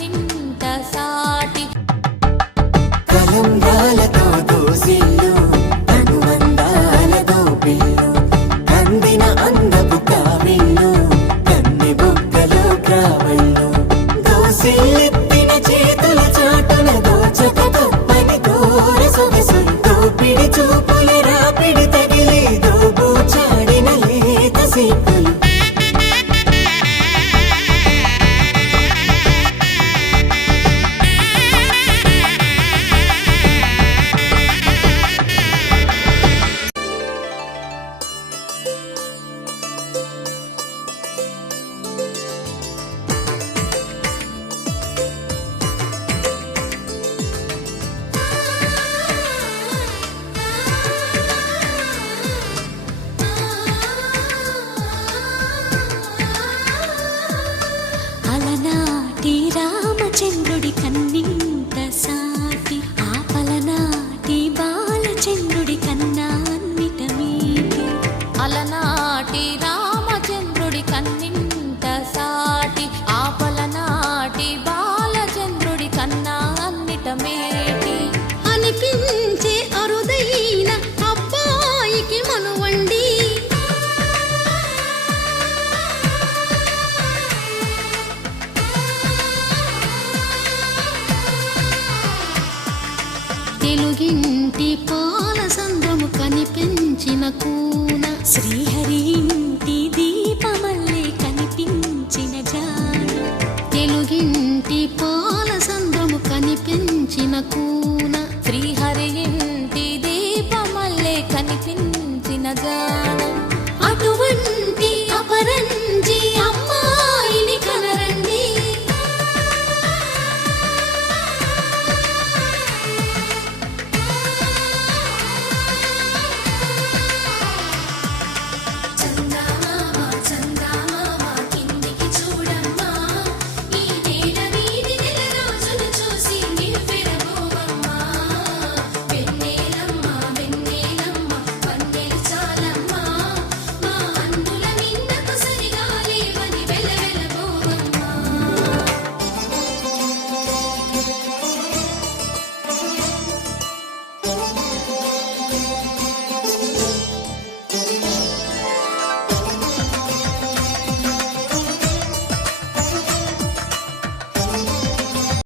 కన్నింత సాటి కలంబ్రాలతో దోసిల్లు అనుబంధాలతో పిల్లు అందిన అందపు కావిల్లు కన్ని బుగ్గలో గ్రావళ్ళు దోసిల్లెత్తిన చేతుల చాటున దోచక తప్పని దూర సొగసులు దోపిడి చూపుల రాపిడి తగిలి దోబూచాడిన లేత సీపులు అలనాటి రామచంద్రుడి కన్నింత సాటి ఆపలనాటి బాలచంద్రుడి కన్నా అన్నిట మీటి అలనాటి రామచంద్రుడి కన్నింత సాటి ఆపలనాటి బాలచంద్రుడి కన్నా అన్నిట మేటి అనిపించే అరుదైన అబ్బాయికి మనువండి తెలుగింటి పాల సంద్రము కనిపించిన కూన శ్రీహరి ఇంటి దీపమల్లే కనిపించిన జాడ తెలుగింటి పాల సంద్రము కనిపించిన కూన శ్రీహరి ఇంటి దీపమల్లే కనిపించిన జాడ అటువంటి అపరంజి